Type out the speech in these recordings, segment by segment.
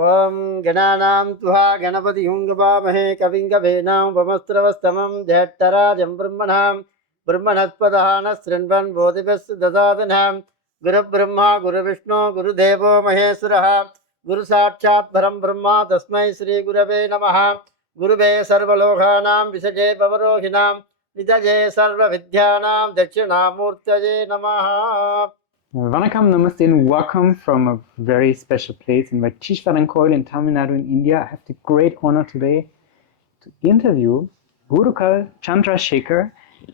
ஓம் கணானாம் துஹா கணபதி ஹுங்கபாமஹே கவிங்கவேனாம் வமஸ்திரவஸ்தமம் ஜேட்டராஜம் பிரம்மணாம் பிரம்மணஸ்பதான ஸ்ருண்வன் போதிபஸ் ததாதனாம் குரு பிரம்மா குரு விஷ்ணு குரு தேவோ மகேஸ்வரः குரு சாட்சாத் பரம் பிரம்மா தஸ்மை ஸ்ரீ குரவே நமः குருவே சர்வலோகானாம் விசஜே பவரோகிணாம் நிதஜே சர்வ வித்யானாம் தட்சிணாமூர்த்தஜே நமः. Vanakkam, Namaste, and welcome from a very special place in Vaichishwaran Koil in Tamil Nadu in India. I have the great honor today to interview Gurukul Chandrasekhar,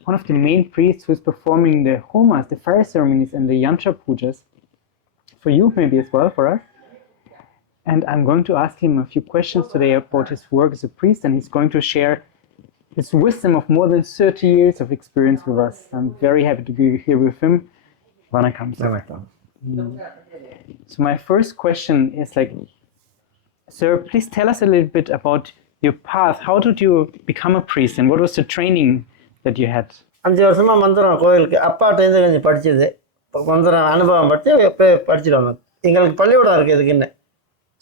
one of the main priests who is performing the homas, the fire ceremonies and the yantra pujas, for you maybe as well, for us. And I'm going to ask him a few questions today about his work as a priest, and he's going to share his wisdom of more than 30 years of experience with us. I'm very happy to be here with him. Vanakkam, sir. So my first question is sir, please tell us a little bit about your path. How did you become a priest and what was the training that you had? 5 வருஷமா மந்திரம் கோயிலுக்கு அப்பாட்டேருந்து கொஞ்சம் படிச்சது. மந்திரம் அனுபவம் பட்டு இப்போ படிச்சுட்டு வந்தோம். எங்களுக்கு பள்ளிக்கூடம் இருக்குது இதுக்குன்னு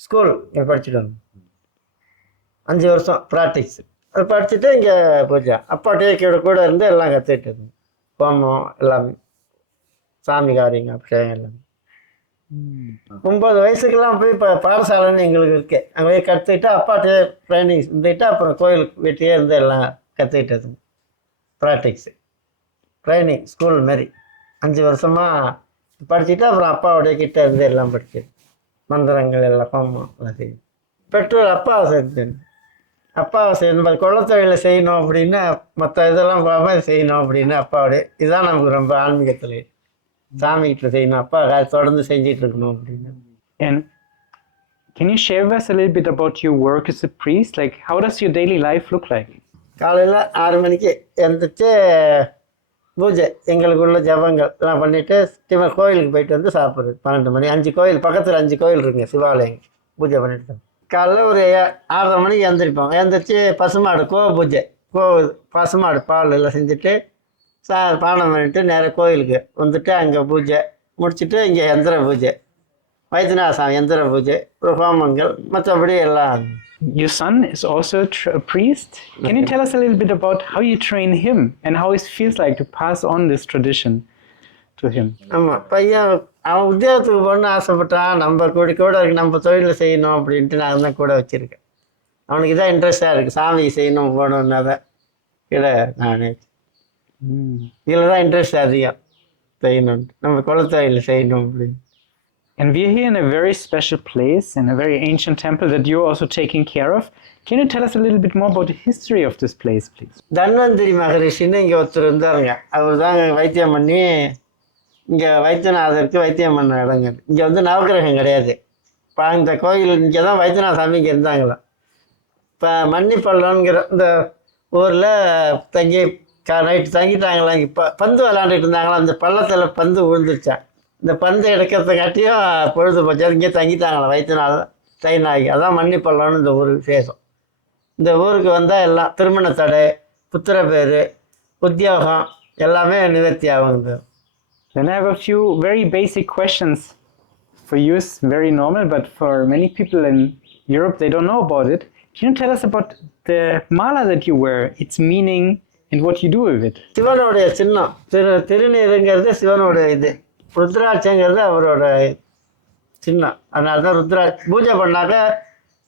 ஸ்கூல் இங்கே படிச்சுட்டு வந்தோம். 5 வருஷம் ப்ராக்டிக்ஸ். அது படிச்சுட்டு இங்கே பூஜா அப்பாட்டே கூட இருந்து எல்லாம் கற்றுக்கிட்டு இருந்தோம். ஹோமம் எல்லாமே சாமி காரியங்க அபிஷேகம் எல்லாமே. 9 வயசுக்கெல்லாம் போய் இப்போ பாடசாலைன்னு எங்களுக்கு இருக்கு. அங்கே போய் கற்றுக்கிட்டு அப்பாட்டே ட்ரைனிங் இருந்துட்டு அப்புறம் கோயிலுக்கு வீட்டையே இருந்து எல்லாம் கற்றுக்கிட்டது. ப்ராக்டிக்ஸு ட்ரைனிங் ஸ்கூல் மாரி 5 வருஷமாக படிச்சுட்டு அப்புறம் அப்பாவுடைய கிட்டே இருந்து எல்லாம் படிச்சு மந்திரங்கள் எல்லாம் ஹோமம் எல்லாம் செய்யும். பெற்றோர் அப்பாவை சேர்த்து அப்பாவை செய்யணும் கொள்ளத்தொழிலை செய்யணும் அப்படின்னு மற்ற இதெல்லாம் போகாமல் செய்யணும் அப்படின்னு அப்பாவுடைய இதுதான் நமக்கு ரொம்ப ஆன்மீகத்தில் சாமிகிட்ட செய்யணும் அப்பா தொடர்ந்து செஞ்சிட்டு இருக்கணும் அப்படின்னு. And can you share with us a little bit about your work as a priest? Like, how does your daily life look like? காலையில் 6 மணிக்கு எழுந்திரிச்சு பூஜை எங்களுக்குள்ள ஜபங்கள் எல்லாம் பண்ணிவிட்டு கோயிலுக்கு போயிட்டு வந்து சாப்பிட்றது 12 மணி. 5 கோயில் பக்கத்தில் 5 கோயில் இருக்குங்க சிவாலயம். பூஜை பண்ணிட்டு காலைல ஒரு 6:30 மணிக்கு எழுந்திரிப்போம். எழுந்திரிச்சு பசுமாடு பூஜை பசுமாடு பால் எல்லாம் செஞ்சுட்டு பானம் பண்ணிட்டு நேராக கோயிலுக்கு வந்துட்டு அங்கே பூஜை முடிச்சுட்டு இங்கே எந்திர பூஜை வைத்தியநாத எந்திர பூஜை ஹோமங்கள் மற்றபடி எல்லாம். Your son is also a priest. Can you tell us a little bit about how you train him and how it feels like to pass on this tradition to him? ஆமாம், பையன் அவன் உத்தியோகத்துக்கு போகணுன்னு ஆசைப்பட்டான். நம்ம கூட இருக்கு நம்ம தொழிலில் செய்யணும் அப்படின்ட்டு நான் தான் கூட வச்சுருக்கேன். அவனுக்கு இதான் இன்ட்ரெஸ்டாக இருக்குது, சாமி செய்யணும் போகணுன்னா தான் கிட நான் இதில் தான் இன்ட்ரெஸ்ட் அதிகம் செய்யணுன்ட்டு நம்ம குலத்தொழில் செய்யணும் அப்படின்னு. And we're here in a very special place, in a very ancient temple that you're also taking care of. Can you tell us a little bit more about the history of this place, please? Dhanvantari மகரிஷின்னு இங்கே ஒருத்தர் இருந்தாருங்க. அவர் தாங்க வைத்தியம் பண்ணி இங்கே வைத்தியநாதருக்கு வைத்தியம் பண்ண இடங்க. இங்கே வந்து நவகிரகம் கிடையாது. இப்போ இந்த கோயில் இங்கே தான் வைத்தியநாத சாமி இங்கே இருந்தாங்களாம். இப்போ மன்னிப்பள்ளங்கிற இந்த ஊரில் தங்கி நைட்டு தங்கிட்டாங்களாம். இப்போ பந்து விளாண்டுட்டு இருந்தாங்களாம். அந்த பள்ளத்தில் பந்து விழுந்துருச்சான். இந்த பந்தை எடுக்கிறதுக்காட்டியும் பொழுது போச்சு. இங்கே தங்கிட்டாங்களாம் வைத்தியநாதன் ட்ரெயின் ஆகி. அதான் மன்னிப்பள்ளம்னு இந்த ஊர் விசேஷம். இந்த ஊருக்கு வந்தால் எல்லாம் திருமண தடை, புத்திர பேர், உத்தியோகம் எல்லாமே நிவர்த்தி ஆகுங்க. Then I have a few very basic questions for you. It's very normal, but for many people in Europe, they don't know about it. Can you tell us about the mala that you wear, its meaning, and what you do with it? சிவனுடைய சின்னம் திருநீருங்கிறது சிவனுடைய இது, ருத்ராட்சங்கிறது அவரோட சின்னம். அதனால தான் பூஜை பண்ணாக்க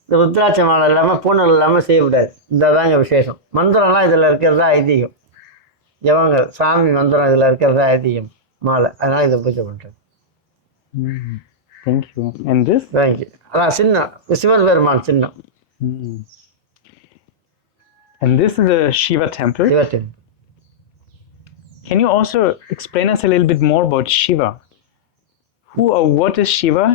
இந்த ருத்ராட்ச மாலை இல்லாமல் பூனல் இல்லாமல் செய்யக்கூடாது. இதாங்க விசேஷம். மந்திரம்லாம் இதில் இருக்கிறதா ஐதீகம். ஜபங்கள் சாமி மந்திரம் இதில் இருக்கிறதா ஐதீகம் மாலை. அதனால் இதை பூஜை பண்ணுறது. Thank you. And this? Thank you. அதான் சின்னம், சிவன் பெருமான் சின்னம். And this is a Shiva temple. Shiva temple. Can you also explain us a little bit more about Shiva? Who or what is Shiva?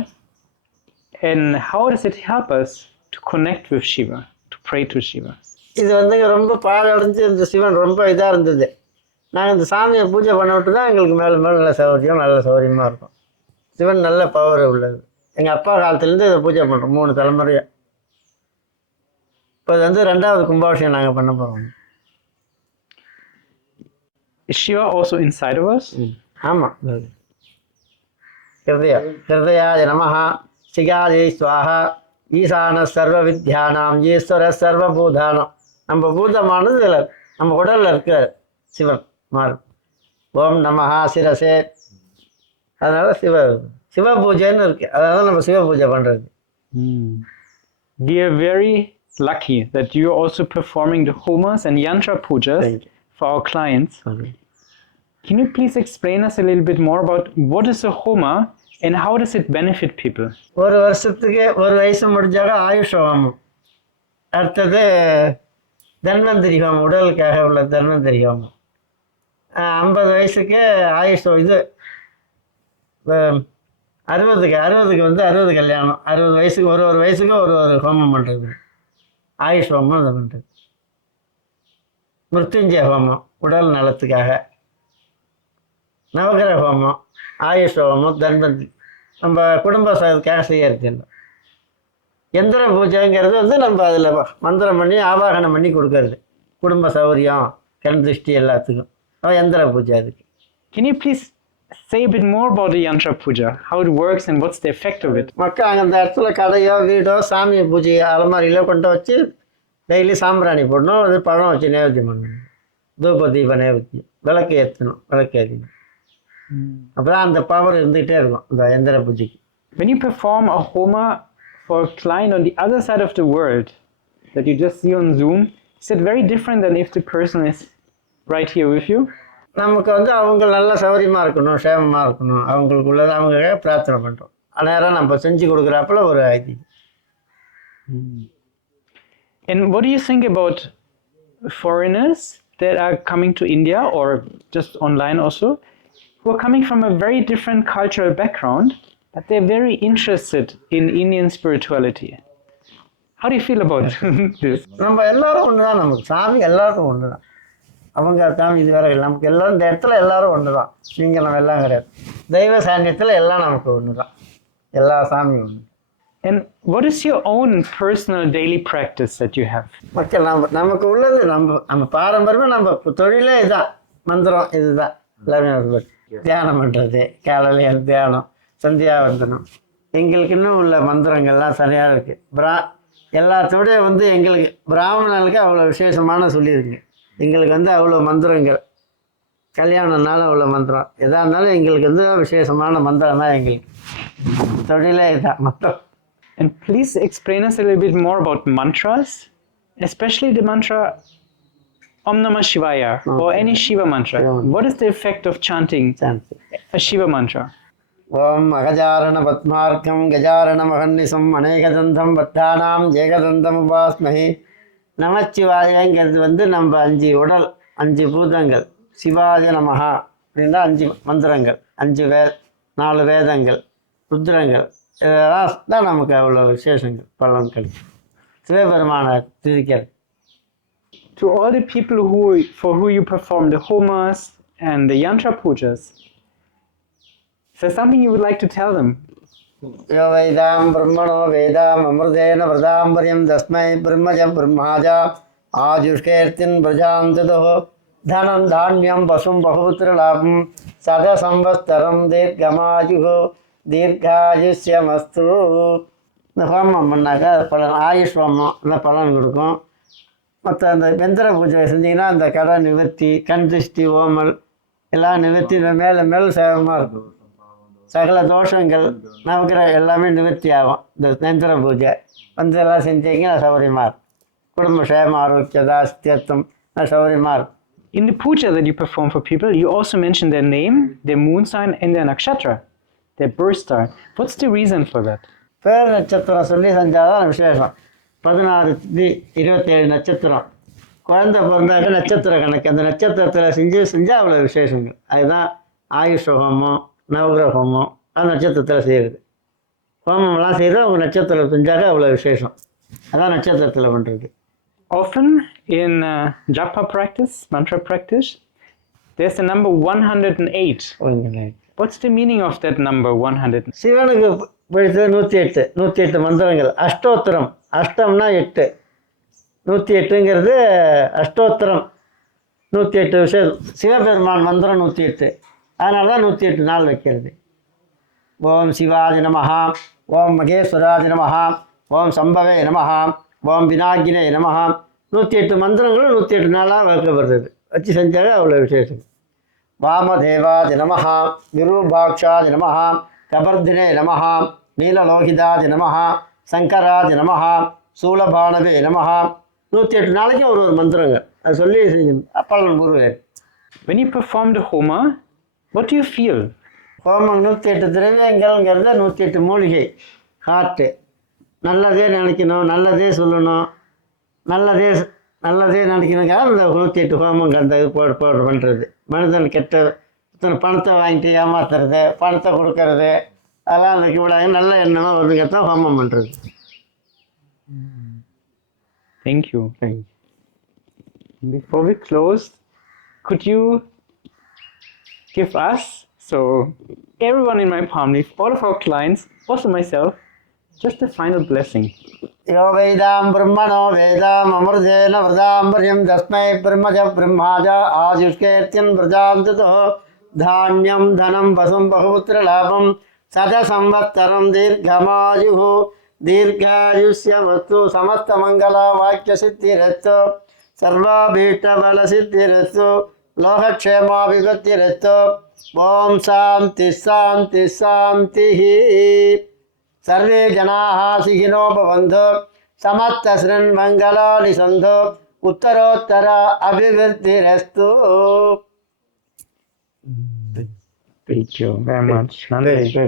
And how does it help us to connect with Shiva, to pray to Shiva? இது வந்துங்க ரொம்ப பாழடைஞ்சு இந்த சிவன் ரொம்ப இதாக இருந்தது. நாங்கள் இந்த சாமியை பூஜை பண்ண விட்டு தான் எங்களுக்கு மேலே மேலே நல்ல சௌகரியமாக இருக்கும். சிவன் நல்ல பவர் உள்ளது. எங்கள் அப்பா காலத்துலேருந்து இதை பூஜை பண்ணுறோம் 3 தலைமுறையாக. இப்போ இது வந்து 2வது கும்பாபிஷேகம் நாங்கள் பண்ண போகிறோம். Is Shiva also inside of us? ஆமாம். ஹிருதயா நமஹ சிகாதி ஸ்வாஹா ஈசான சர்வ வித்யானாம் ஈஸ்வர சர்வபூதானம். நம்ம பூதமானது இதில் நம்ம உடலில் இருக்க சிவன் மாறும். ஓம் நமஹா சிரசே. அதனால் சிவ பூஜைன்னு இருக்குது. அதனால நம்ம சிவ பூஜை பண்ணுறது. We are very lucky that you are also performing the homas and yantra pujas for our clients. Can you please explain us a little bit more about what is a homa and how does it benefit people? ஒரு வருஷத்துக்கு ஒரு வயசு முடிஞ்சாக ஆயுஷ் ஹோமம், அடுத்தது தன்வந்திரி ஹோமம், உடலுக்காக உள்ள தன்வந்திரி ஹோமம். 50 வயசுக்கு ஆயுஷ் இது 60க்கு வந்து 60 கல்யாணம். 60 வயசுக்கு ஒரு வயசுக்கு ஒரு ஹோமம் பண்ணுறது, ஆயுஷ் ஹோமம் அதை பண்ணுறது. மிருத்யுஞ்சய ஹோமம் உடல் நலத்துக்காக, நவகிரக ஹோமம், ஆயுஷ் ஹோமம், தன்வந்திரி நம்ம குடும்ப சதுக்காக செய்யறது இல்லை. எந்திர பூஜைங்கிறது வந்து நம்ம அதில் மந்திரம் பண்ணி ஆவாகனம் பண்ணி கொடுக்கறது, குடும்ப சௌகரியம் கண் திருஷ்டி எல்லாத்துக்கும். எந்திர பூஜை அதுக்கு. Can you please say a bit more about the yantra puja, how it works and what's the effect of it? மக்கள் அங்கே அந்த இடத்துல கடையோ வீடோ சாமி பூஜை அலமாரியிலோ கொண்டு வச்சு டெய்லி சாம்பிராணி போடணும், அது பழம் வச்சு நைவேத்தியம் பண்ணணும், தூப தீப நைவேத்தியம், விளக்கு ஏற்றணும், விளக்கு ஏற்றணும். அப்போ தான் அந்த பவர் இருந்துகிட்டே இருக்கும் இந்த எந்திர பூஜைக்கு. When you perform a homa for a client on the other side of the world that you just see on Zoom, is it very different than if the person is right here with you? நமக்கு வந்து அவங்க நல்லா சௌகரியமாக இருக்கணும், சேமமாக இருக்கணும், அவங்களுக்குள்ளது அவங்க பிரார்த்தனை பண்ணுறோம். நேரம் நம்ம செஞ்சு கொடுக்குறாப்புல ஒரு ஐதீகம். And what do you think about foreigners that are coming to India or just online also, who are coming from a very different cultural background, but they're very interested in Indian spirituality? How do you feel about this? நம்ம எல்லாரும் ஒன்று தான், நமக்கு சாமி எல்லாருக்கும் ஒன்று தான். அவங்க சாமி இது வேற இல்லை, நமக்கு எல்லோரும் இந்த இடத்துல எல்லாரும் ஒன்று தான். நீங்கள் நம்ம எல்லாம் கிடையாது, தெய்வ சாநியத்தில் எல்லாம் நமக்கு ஒன்று தான், எல்லா சாமியும் ஒன்று. And what is your own personal daily practice that you have? மக்கள் நமக்கு உள்ளது நம்ம பாரம்பரியமாக நம்ம தொழிலே இதுதான், மந்திரம் இதுதான். எல்லாருமே தியானம் பண்ணுறது, காலையில் தியானம், சந்தியாவந்தனம். எங்களுக்கு இன்னும் உள்ள மந்திரங்கள்லாம் சரியாக இருக்குது. எல்லாத்தோடய வந்து எங்களுக்கு பிராமணர்களுக்கு அவ்வளோ விசேஷமான சொல்லியிருக்கு. எங்களுக்கு வந்து அவ்வளோ மந்திரங்கள், கல்யாணம்னால அவ்வளோ மந்திரம், எதாக இருந்தாலும் எங்களுக்கு வந்து விசேஷமான மந்திரம் தான் எங்களுக்கு தொழிலே இதுதான் மந்திரம். And please explain us a little bit more about mantras, especially the mantra Om Namah Shivaya or any Shiva mantra. What is the effect of chanting a Shiva mantra? ஓம் அகஜாரண பத்மார்க்கம் கஜாரண மகன்னிசம் அநேகதந்தம் பத்தானாம் ஏகதந்தம் உபாஸ்மஹி. நமச்சிவாயங்கிறது வந்து நம்ம 5 உடல், 5 பூதங்கள், சிவாய நமஹா அப்படின்னா 5 மந்திரங்கள், 4 வேதங்கள், ருத்ரங்கள், இதெல்லாம் தான் நமக்கு அவ்வளோ விசேஷங்கள், பலன்கள் Sivaperuman திரிக்கிறது. To all the people for who you perform the homas and the yantra pujas, is there something you would like to tell them? யோ வைதாம் பிரம்மணோ வேதாம் அமிர்தேன விரதாம்பரியம் தஸ்மை பிரம்மஜம் பிரம்மாஜா ஆஜுஷ்கேர்த்தின் பிரஜாம் ததோ தனம் தானியம் பசும் பகுபுத்திர லாபம் சத சம்பஸ்தரம் தீர்க்கமாயுகோ தீர்காயுஷ்யமஸ்து. இந்த ஹோமம் பண்ணாக்கா பலன், ஆயுஷ் ஹோமம் அந்த பலன் கொடுக்கும். மற்ற அந்த எந்திர பூஜை செஞ்சிங்கன்னா அந்த கடை நிவர்த்தி, கண் திருஷ்டி, ஓமல் எல்லாம் நிவர்த்தி, மேலே மேலே சேவமாக இருக்கும். சகல தோஷங்கள் நமக்கு எல்லாமே நிவர்த்தி ஆகும் இந்த எந்திர பூஜை வந்து எல்லாம் செஞ்சீங்கன்னா சௌகரியமாக இருக்கும். குடும்ப சேம ஆரோக்கியதா ஸ்தியத்துவம் சௌகரியமாக இருக்கும். In the puja that you perform for people, you also mention their name, their moon sign and their nakshatra, their birth star. What's the reason for that? பேர் நட்சத்திரம் சொல்லி செஞ்சாதான் விசேஷம். 16-27 நட்சத்திரம், குழந்தை பிறந்தாக்க நட்சத்திர கணக்கு, அந்த நட்சத்திரத்தில் செஞ்சால் அவ்வளோ விசேஷங்கள். அதுதான் ஆயுஷ ஹோமம், நவகிரக ஹோமம், அது நட்சத்திரத்தில் செய்கிறது. ஹோமம்லாம் செய்கிறது அவங்க நட்சத்திரம் செஞ்சாக்க அவ்வளோ விசேஷம். அதான் நட்சத்திரத்தில் பண்ணுறது. Often in japa practice, mantra practice, there's the number 108. What's the meaning of that number 100? சிவனுக்கு பிடித்தது 108 மந்திரங்கள். அஷ்டோத்திரம், அஷ்டம்னா 8, 108ங்கிறது அஷ்டோத்திரம், 108 விஷயம். சிவபெருமான் மந்திரம் 108, அதனால தான் 108 நாள் வைக்கிறது. ஓம் சிவாஜி நமஹா, ஓம் மகேஸ்வராஜி நமஹா, ஓம் சம்பவே நமஹ, ஓம் விநாயகினே நமஹ. 108 மந்திரங்களும் 108 நாளாக வைக்கப்படுறது. வச்சு செஞ்சாலே அவ்வளோ விசேஷம். வாமதேவாதி நமஹ, விரூபாக்ஷாதி நமஹ, கபர்தினே நமஹ, நீலலோகிதாதி நமஹ, சங்கராதி நமஹ, சூலபானவே நமஹ. 108 நாளைக்கு ஒரு மந்திரங்க அது சொல்லி அப்பளம் கூறுவேன். When you perform the Homa, what do you feel? ஹோமம் 108 திரவியங்கள்ங்கிறத 108 மூலிகை. ஹார்ட்டு நல்லதே நினைக்கணும், நல்லதே சொல்லணும், நல்லதே நினைக்கணுங்க. அந்த 108 ஹோமங்க அந்த இது பண்ணுறது. மனிதன் கெட்ட பணத்தை வாங்கிட்டு ஏமாத்துறது, பணத்தை கொடுக்கறது, அதெல்லாம் அந்த கூடாது. நல்ல எண்ணமாக ஒருங்கத்தான் ஹோமம் பண்ணுறது. Thank you. Before we close, could you give us, so everyone in my family, all of our clients, also myself, just a final blessing? யோ வேதாம் பிரம்மணோ வேதாம் அமிர்தேன விரதாம்பரியம் தஸ்மை பிரம்மஜ பிரம்மாஜ ஆயுஷ்கேர்த்தியன் விரஜாந்ததோ தானியம் தனம் வசும் பகுபுத்திர லாபம் சத சம்வத்சரம் தீர்க்கமாயு தீர்காயுஷ்ய வஸ்து சமஸ்த மங்கள வாக்கிய சித்திரஸ்து சர்வாபீஷ்டபல சித்திரஸ்து லோகக்ஷேமாபிபத்திரஸ்து. ஓம் சாந்தி சாந்தி சாந்தி. सर्वे जनाः सुखिनो भवन्तु, समस्तशृण् मङ्गलानि सन्तु, उत्तरोत्तर अभिवृद्धिरस्तु. Thank you very much. Nandri.